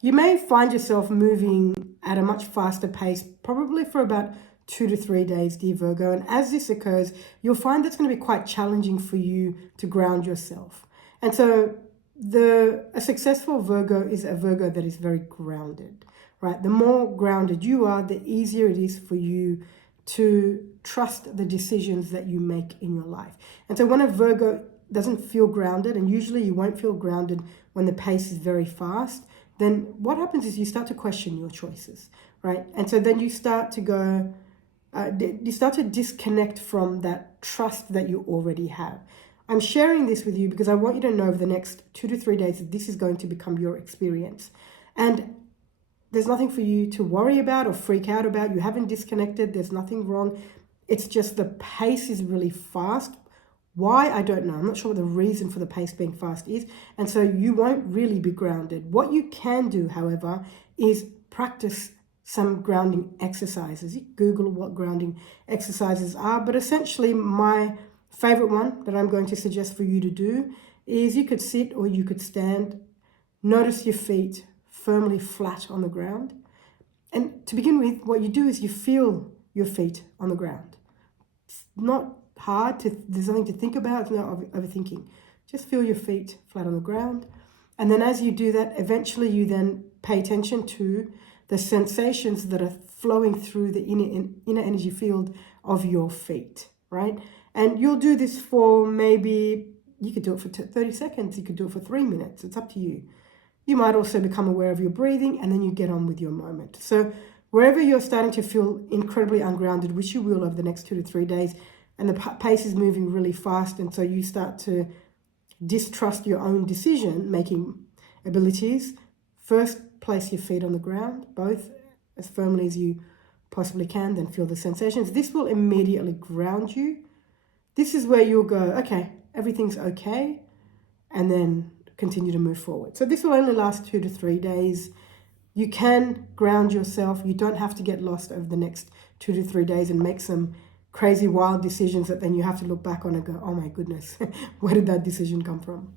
You may find yourself moving at a much faster pace, probably for about 2 to 3 days, dear Virgo. And as this occurs, you'll find that's going to be quite challenging for you to ground yourself. And so a successful Virgo is a Virgo that is very grounded, right? The more grounded you are, the easier it is for you to trust the decisions that you make in your life. And so when a Virgo doesn't feel grounded, and usually you won't feel grounded when the pace is very fast, then what happens is you start to question your choices, right? And so then you start to go, you start to disconnect from that trust that you already have. I'm sharing this with you because I want you to know over the next 2 to 3 days that this is going to become your experience. And there's nothing for you to worry about or freak out about. You haven't disconnected. There's nothing wrong. It's just the pace is really fast. Why? I don't know. I'm not sure what the reason for the pace being fast is. And so you won't really be grounded. What you can do, however, is practice some grounding exercises. You Google what grounding exercises are. But essentially, my favorite one that I'm going to suggest for you to do is you could sit or you could stand. Notice your feet firmly flat on the ground. And to begin with, what you do is you feel your feet on the ground. It's not hard there's nothing to think about, it's not overthinking. Just feel your feet flat on the ground. And then as you do that, eventually you then pay attention to the sensations that are flowing through the inner energy field of your feet, right? And you'll do this for maybe, you could do it for 30 seconds, you could do it for 3 minutes, it's up to you. You might also become aware of your breathing, and then you get on with your moment. So wherever you're starting to feel incredibly ungrounded, which you will over the next 2 to 3 days, and the pace is moving really fast, and so you start to distrust your own decision-making abilities, first place your feet on the ground, both as firmly as you possibly can, then feel the sensations. This will immediately ground you. This is where you'll go, okay, everything's okay, and then continue to move forward. So this will only last 2 to 3 days. You can ground yourself. You don't have to get lost over the next 2 to 3 days and make some crazy wild decisions that then you have to look back on and go, oh my goodness, where did that decision come from?